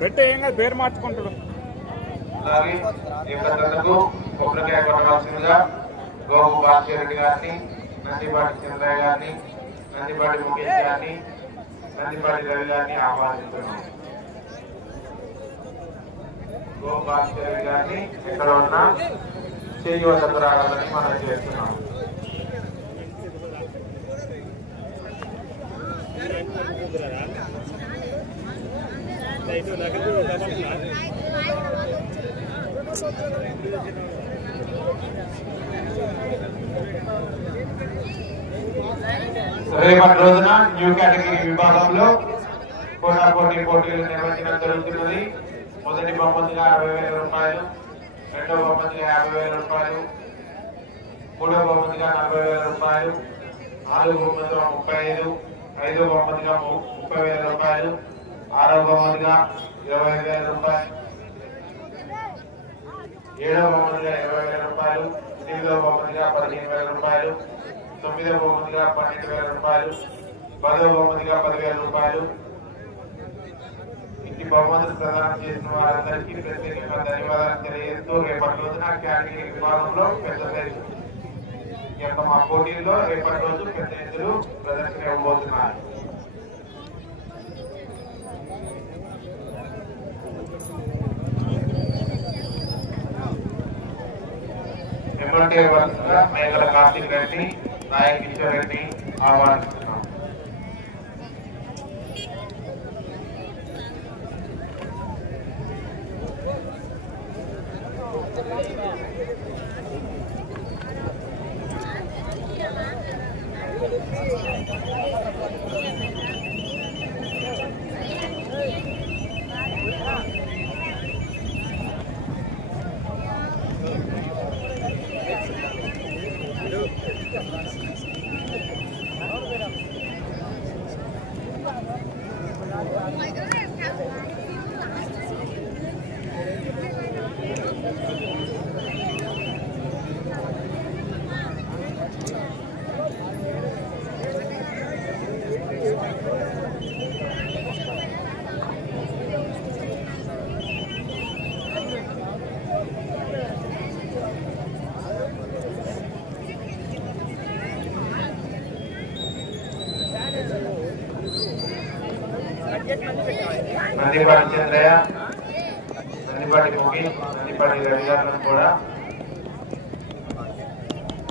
పెట్టే ఏం కాదు పేరు మార్చుకుంటాడు కొబ్బరికాయ కొట్టవలసిందిగా గోపు భాస్కరెడ్డి గారిని నందిపాటి చంద్రయ్య గారిని నందిపాటి ముఖేష్ గారిని నందిపాటి రవి గారిని ఆహ్వానిస్తున్నాం. గోపు భాస్కరెడ్డి గారిని ఎక్కడ ఉన్నా చేయి వద్దకు రావాలని మనం చేస్తున్నాం. రేపటి రోజున న్యూ కేటగిరీ విభాగంలో పోటాపోటీ పోటీలు నిర్వహించడం జరుగుతున్నది. మొదటి బహుమతిగా యాభై వేల రూపాయలు రెండవ బహుమతిగా యాభై వేల రూపాయలు మూడవ బహుమతిగా నలభై వేల రూపాయలు నాలుగు బహుమతిగా ముప్పై ఐదు ఐదవ బహుమతిగా ము- ముప్పై వేల రూపాయలు ఆరవ బహుమతిగా ఇరవై ఐదు వేల రూపాయలు. ఏడవ బహుమతిగా ఇరవై వేల రూపాయలు. ఎనిమిదవ బహుమతిగా పదిహేను వేల రూపాయలు. తొమ్మిదవ బహుమతిగా పన్నెండు వేల రూపాయలు. పదవ బహుమతిగా పదివేల రూపాయలు. ఇంటి బహుమతులు ప్రదానం చేసిన వారందరికీ ప్రత్యేకంగా ధన్యవాదాలు తెలియజేస్తూ రేపటి రోజున కేటగిరీ విభాగంలో పెద్ద సైజు ఈ యొక్క మా పోటీల్లో రేపటి రోజు పెద్ద ఎత్తులు ప్రదర్శన ఇవ్వబోతున్నారు. ఎమ్మెల్యే వరుసగా మేఘల కార్తీక్ రెడ్డి నాయక్ కిషోర్ రెడ్డి ఆహ్వానిస్తున్నాం నందిపాటి చంద్రయ్య నందిపాటి ముఖేష్ నందిపాటి రవి గారిని కూడా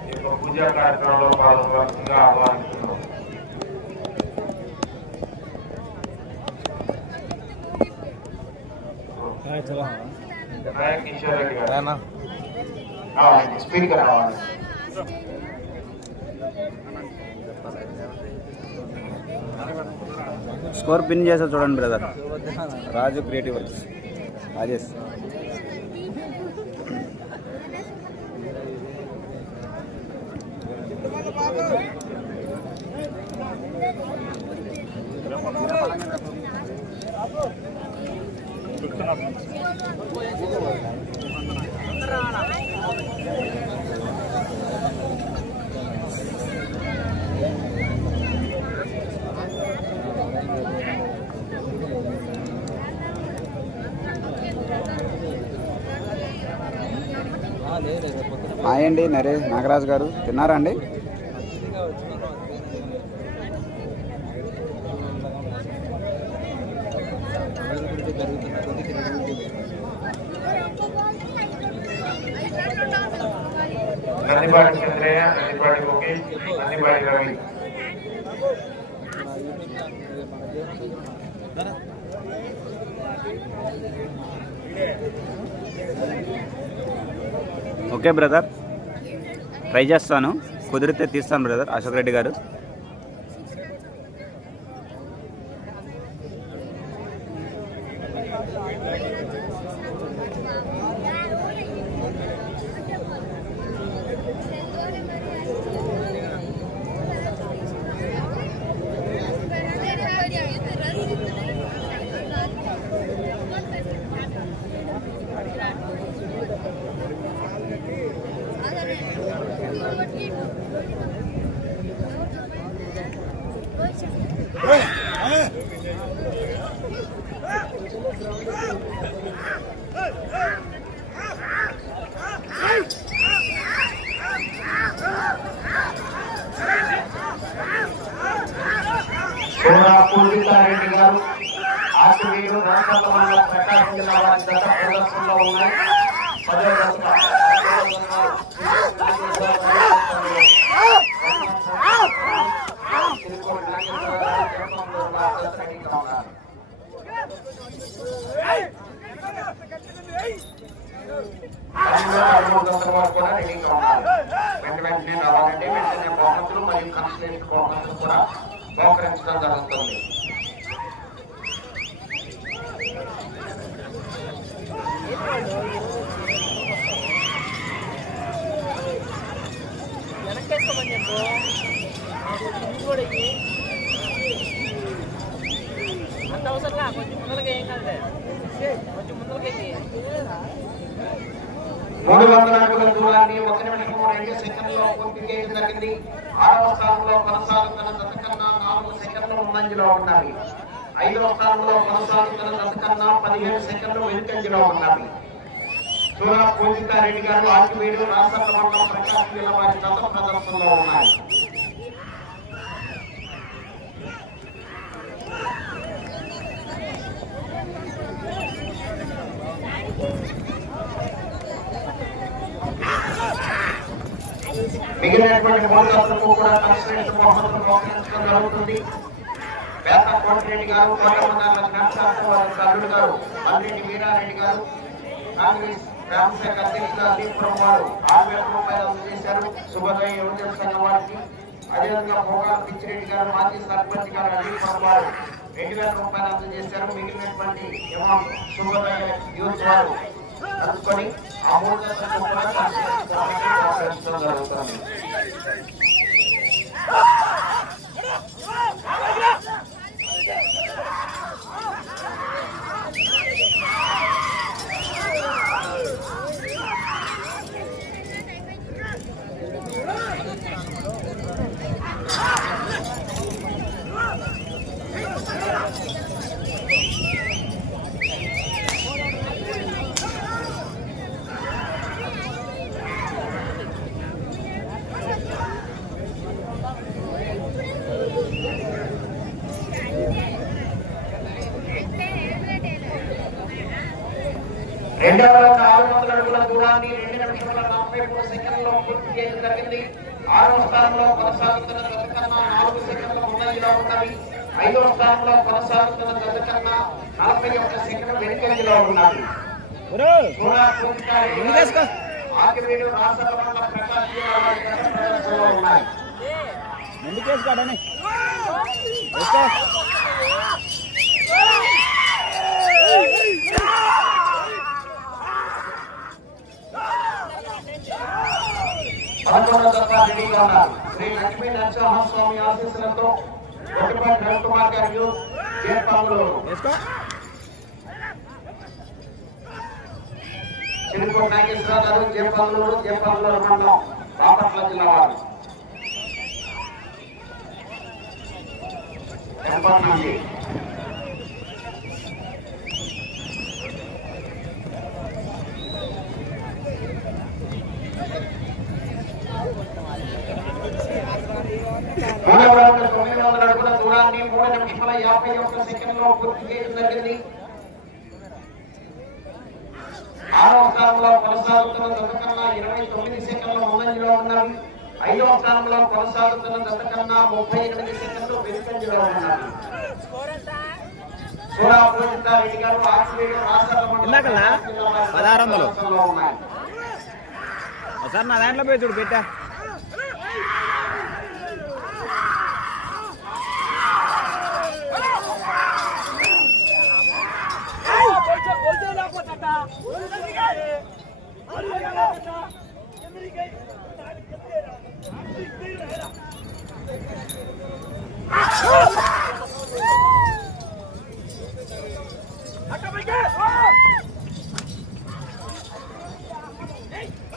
ఈ యొక్క పూజా కార్యక్రమంలో పాల్గొనవలసిందిగా ఆహ్వానిస్తున్నాం. నాయక్ కిషోర్ రెడ్డి గారు. రావాలి స్పీకర్ రావాలి స్కోర్ పిన్ చేసా చూడండి brother. Raju creative works. Rajesh. Hi అండి నరే నాగరాజ్ గారు. తిన్నారా అండి? Nandipati Chandraiah Nandipati Mukesh Nandipati Ravi. Okay brother try చేస్తాను. కుదిరితే తీస్తాను బ్రదర్ అశోక్ రెడ్డి గారు Hey! సోనా పూజితారెడ్డి గారు ఆశవీరు రాష్ట్ర మండల ప్రకాశం జిల్లా వారి గత ప్రదర్శనలో ఉన్నాయి పదో దశ తిరుకోటి నాగేశ్వరరావు గారు జనపంలో వారి జత రెడీగా ఉన్నారు. అందులో పదమూడు దశల కూడా రెడీగా ఉన్నారు. వెంట వెంటనే రావాలంటే వెంటనే మరియు కన్సలేట్ బహుమతులు కూడా బహుకరించడం జరుగుతుంది వెనక్కేసుకోమని చెప్పు ముందు కూడా అంత అవసరంలా కొంచెం ముందరకి ఏం కాదు కొంచెం ముందరకి మూడు వందల అడుగుల దూరాన్ని ఒక నిమిషం రెండు సెకండ్లో పూర్తి చేయడం జరిగింది ఆరవ స్థానంలో కొనసాగుతున్న దశ నాలుగు సెకండ్లు ముందంజలో ఉండాలి ఐదవ స్థానంలో కొనసాగుతున్న దశ పదిహేను సెకండ్లు వెనుకంజలో ఉండాలి. సూరా పూజితారెడ్డి గారు ఆకివీడు రాష్ట్ర మండలం ప్రకాశం జిల్లా వారి దశ ప్రదర్శనలో ఉన్నాయి. మిగిలినటువంటి మూడు దశలకు కూడా కన్సల్టెంట్ బహుమతులు మోకరించడం జరుగుతుంది. వేత కోటిరెడ్డి గారు కోటమండల జ్ఞాపకార్థం వారి తల్లుడు గారు అల్రెడ్డి వీరారెడ్డి గారు కాంగ్రెస్ గ్రామశాఖ అధ్యక్షులు అదీపురం వారు ఆరు వేల రూపాయలు అందజేశారు శుభోదయ యువజన సంఘం వారికి అదేవిధంగా భోగాల పిచ్చిరెడ్డి గారు మాజీ సర్పంచ్ గారు అదీపురం వారు రెండు వేల రూపాయలు అందజేశారు. మిగిలినటువంటి అమౌంట్ శుభోదయ యూత్ వారు అందుకొని ఆ మూడు దశలకు కూడా కన్సల్టెంట్ బహుమతులు మోకరించడం జరుగుతుంది రెండవ రౌండ్ ఆరు వందల అడుగుల దూరాన్ని రెండు నలభై మూడు సెకండ్లో పూర్తి చేయడం జరిగింది. ఆరవ స్థానంలో కొనసాగుతున్న గత కన్నా నాలుగు సెకండ్ల ముందంజలో ఉన్నవి. ఐదవ స్థానంలో కొనసాగుతున్న గత కన్నా నలభై ఒక్క వెనుకంజలో ఉన్నవి. సూరా పూజితారెడ్డి ఆకివీడు రాష్ట్ర ప్రకాశం జిల్లా వారి గత ప్రదర్శనలో ఉన్నాయి. ఆందోళన వేసుకోడని రెడీగా ఉన్నారు శ్రీ లక్ష్మీ నరసింహస్వామి ఆశీస్సులతో ఒకటిపై రవికుమార్ గారు చిరుకోట గారు చేపల్లూరు చేపల్లూరు మండలం బాపట్ల జిల్లా వారు నుండి మూడవ రౌండ్ తొమ్మిది వందల అడుగుల దూరాన్ని మూడు నిమిషాల యాభై ఒక్క సెకండ్లో పూర్తి చేయడం జరిగింది. ఆరవ స్థానంలో కొనసాగుతున్న కన్నా ఇరవై తొమ్మిది సెకండ్ల ముందంజలో ఉన్నవి ఐదవ స్థానంలో కొనసాగుతున్న కన్నా ముప్పై ఎనిమిది సెకండ్లు వెనుకంజలో సూరా వారి పదహారు వందలు. ఒకసారి నా దాంట్లో పోయి చూడు పెట్టా.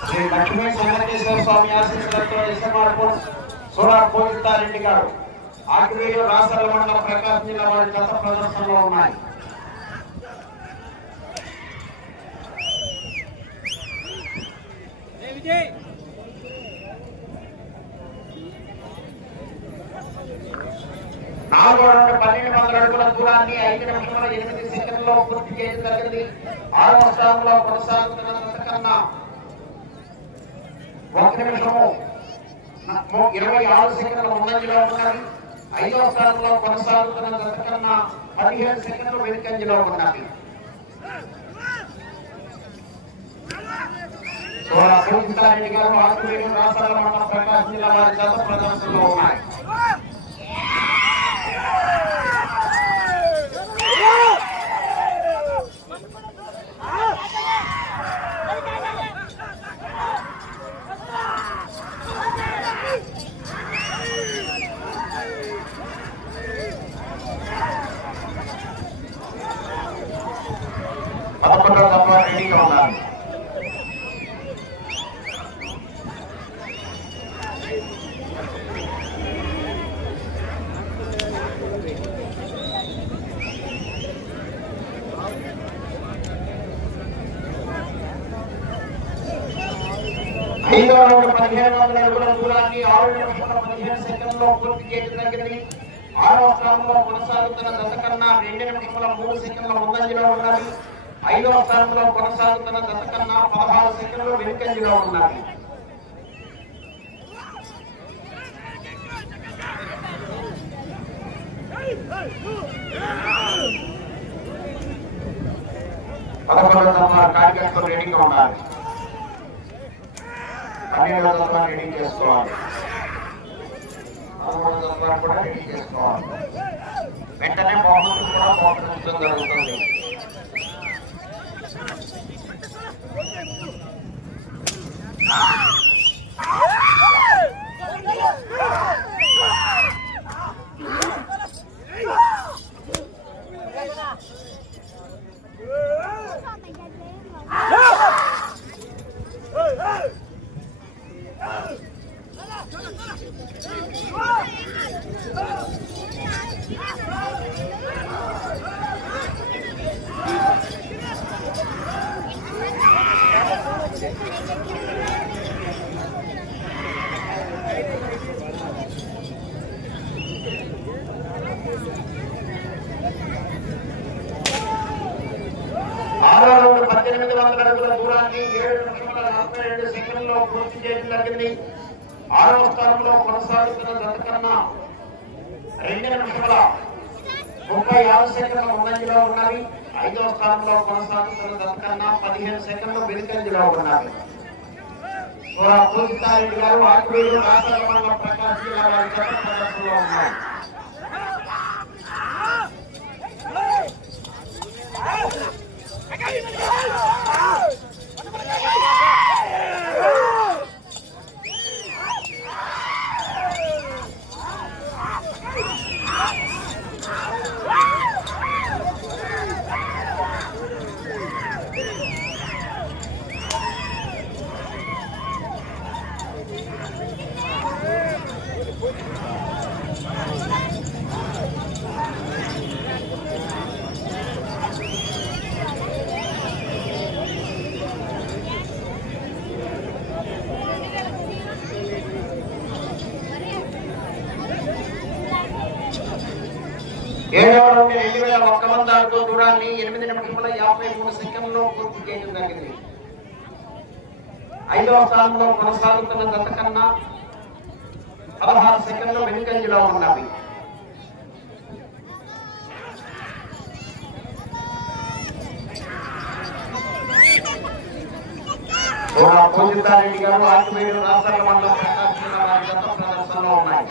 శ్రీ లక్ష్మీ స్వామి ఆశీస్సులతో ఇసమార్పూర్ సూరా పూజితారెడ్డి గారు ఆకివీడు రాష్ట్ర మండల ప్రకాశం జిల్లా వారి గత ప్రదర్శనలో ఉన్నాయి. నాలుగు రౌండ్ పన్నెండు వందల అడుగుల దూరాన్ని ఐదు నిమిషముల ఎనిమిది సెకండ్లో పూర్తి చేయడం జరిగింది. ఆరవ స్థానంలో కొనసాగుతున్న ఒక నిమిషము ఇరవై ఆరు సెకండ్ల ముందంజలో ఉన్నది ఐదవ స్థానంలో కొనసాగుతున్న పదిహేను సెకండ్లు వెనుకంజలో ఉన్నది సోడా పూజితారెడ్డి గారు ఆకువేలు రాష్ట్రాల మండలం ప్రకాశం జిల్లా వారి జత ప్రదర్శనలో ఉన్నాయి పదకొండవ తప్ప రెడీగా ఉన్నారు ఐదో రౌండ్ పదిహేను వందల అడుగుల దూరాన్ని ఆరు నిమిషాల పదిహేను సెకండ్లో పూర్తి చేయడం జరిగింది. ఆరవ స్థానంలో కొనసాగుతున్న దశ కన్నా రెండు నిమిషముల మూడు సెకండ్ల ముందంజలో ఉన్నది ఐదవ స్థానంలో కొనసాగుతున్న దశ కన్నా పదహారు సెకండ్లు వెనుకంజలో ఉన్నది కార్యకర్తలు రెడీగా ఉండాలి. పన్నెండవ తత్వం రెడీ చేసుకోవాలి పదమూడవ తత్వాన్ని కూడా రెడీ చేసుకోవాలి వెంటనే బహుమతులు కూడా పోషించడం జరుగుతుంది ఆరో వందల అడుగుల దూరాన్ని ఏడు నిమిషముల నలభై రెండు సెకండ్లో పూర్తి చేయడం జరిగింది. ఆరవ స్థానంలో కొనసాగుతున్న జత రెండు నిమిషముల ముప్పై ఆరు సెకండ్ల ముందంజలో ఉన్నవి. ఐదవ స్థానంలో కొనసాగుతున్న జత పదిహేను సెకండ్లు వెనుకంజలో ఉన్నవి. పూజితారెడ్డి గారు ఆకువేలు రాష్ట్ర జిల్లా వారి ప్రదర్శనలో ఉన్నాయి. ఏడవ నుండి రెండు వేల ఒక్క వంద అడుగుల దూరాన్ని ఎనిమిది నిమిషముల యాభై మూడు సెకండ్లో పూర్తి చేయడం జరిగింది. ఐదవ స్థానంలో కొనసాగుతున్న గత కన్నా పదహారు సెకండ్లు వెనుకంజలో ఉన్నవి. పూజితారెడ్డి గారు ఆకుమీరు రాష్ట్ర మండలం ప్రకాశం వారి జత ప్రదర్శనలో ఉన్నాయి.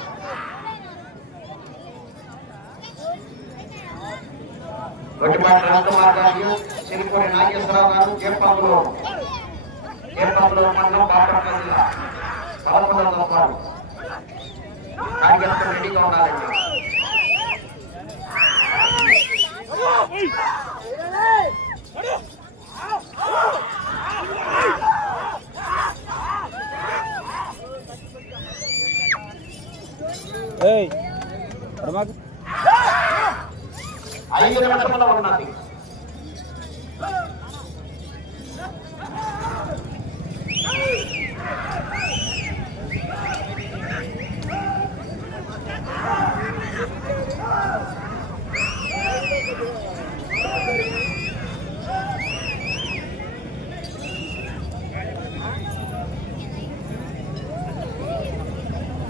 గట్టిపాటి రాజకుమార్ గారు నాగేశ్వరరావు గారు చేపంలో చేపంలో మండలం బాపట్ల జిల్లా పదకొండవ కార్యకర్తలు రెడీగా ఉండాలండి ఏయ్ పరమాకు ఐదు నిమిషముల ఉన్నది.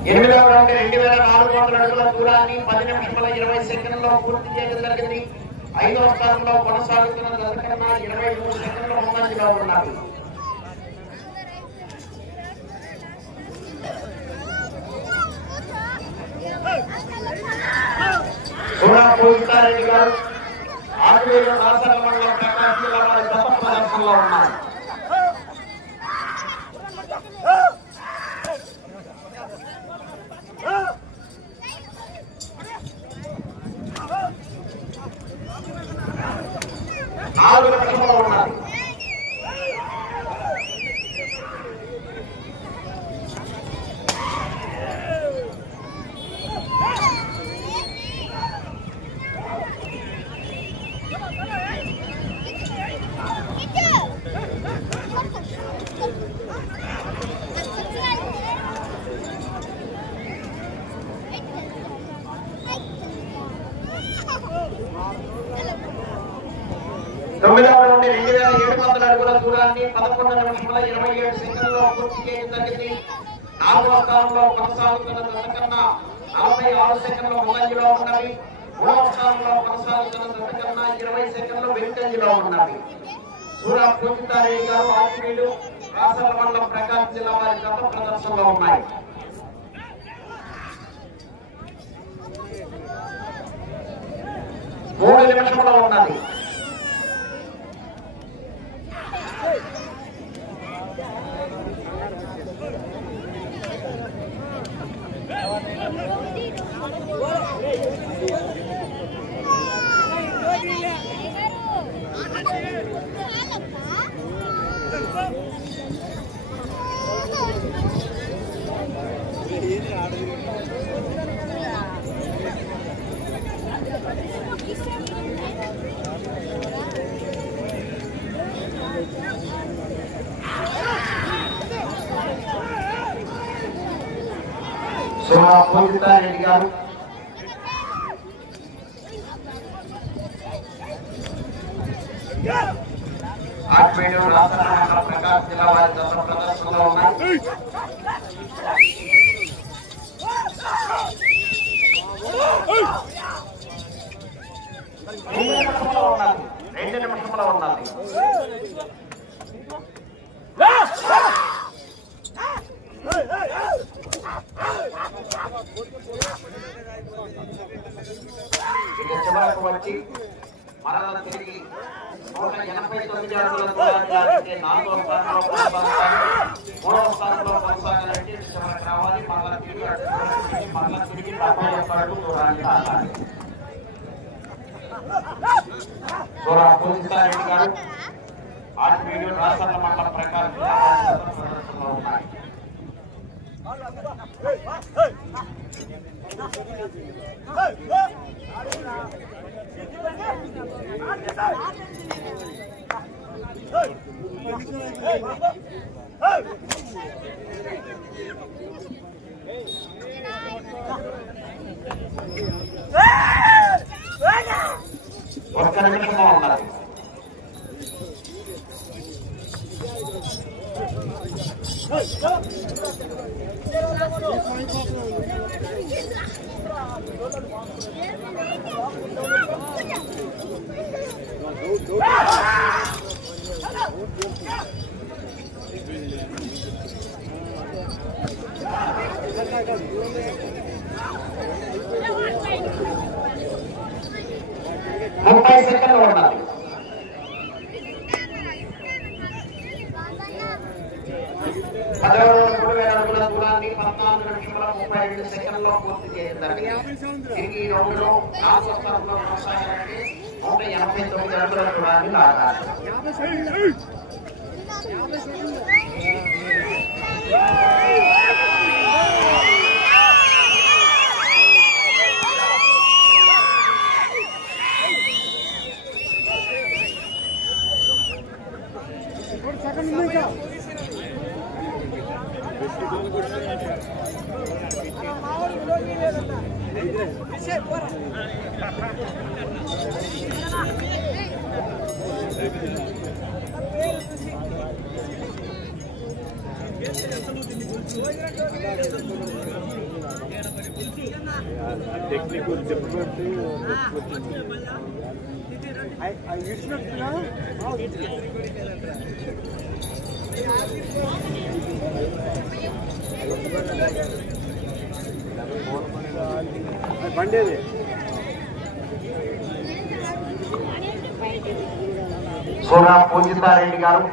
ఎనిమిదవ రౌండ్ రెండు వేల నాలుగు వందల అడుగుల దూరాన్ని పది నిమిషముల ఇరవై సెకండ్లో పూర్తి చేయడం జరిగింది. ఐదవ స్థానంలో కొనసాగుతున్న జత ఇరవై మూడు సెకండ్ల ముందంజలో ఉన్నారు. కూడా పూజితారెడ్డి గారు ఆదివేలు రాసల మండలం ప్రకాశం జిల్లా వారి గత ప్రదర్శనలో ఉన్నారు నాలుగు నిమిషంలో ఉన్నారు తొమ్మిదవ నుండి రెండు వేల ఏడు వందల అడుగుల దూరాన్ని పదకొండు నిమిషముల ఇరవై ఏడు సెకండ్లో పూర్తి చేయడం జరిగింది నాలుగవ స్థానంలో కొనసాగుతున్న జత నలభై ఆరు సెకండ్ల ముందంజలో ఉన్నవి మూడవ స్థానంలో కొనసాగుతున్న జత ఇరవై సెకండ్లు వెనుకంజలో ఉన్నవి సూర పూజితారెడ్డి గారు ఆత్మీయులు రాసల మండలం ప్రకాశం జిల్లా వారి గత ప్రదర్శనలో ఉన్నాయి. మూడు నిమిషంలో ఉన్నది. సూర పూజితారెడ్డి గారు. ఉండాలి రాష్ట్ర ప్రకాశ్ జిల్లా వారి దశ ప్రదర్శనలో ఉన్నాయి. రెండు నిమిషంలో ఉన్నది ఇక చివరకు వచ్చి మరల తిరిగి నూట ఎనభై తొమ్మిది అడుగుల దూరాన్ని నాలుగో స్థానంలో కొనసాగుతారు. మూడవ స్థానంలో కొనసాగాలంటే చివరికి రావాలి. మరల తిరిగి అటు తిరిగి మరల తిరిగి డెబ్బై ఒక్క అడుగు దూరాన్ని లాగాలి సూర పూజితారెడ్డి గారు ఆత్మీయులు రాష్ట్ర మండల ప్రకారం ప్రదర్శనలో ఉన్నాయి Hey! hey, hey. లాగాలి సోనా పూజితారెడ్డి గారు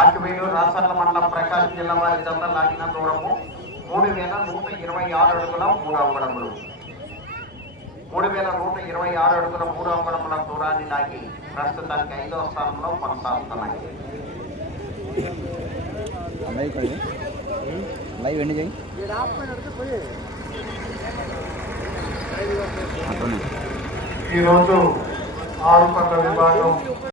ఆకివేలు రాసర్ల మండలం ప్రకాశం జిల్లా వారి జత లాగిన దూరము మూడు వేల నూట ఇరవై ఆరు అడుగుల మూడు అంగుళములు. మూడు వేల నూట ఇరవై ఆరు అడుగుల మూడు అంగుళముల దూరాన్ని లాగి ప్రస్తుతానికి ఐదవ స్థానంలో కొనసాగుతున్నాయి. లైవ్ ఎండ్ చేయి? ఈరోజు ఆరు పట్ల విభాగం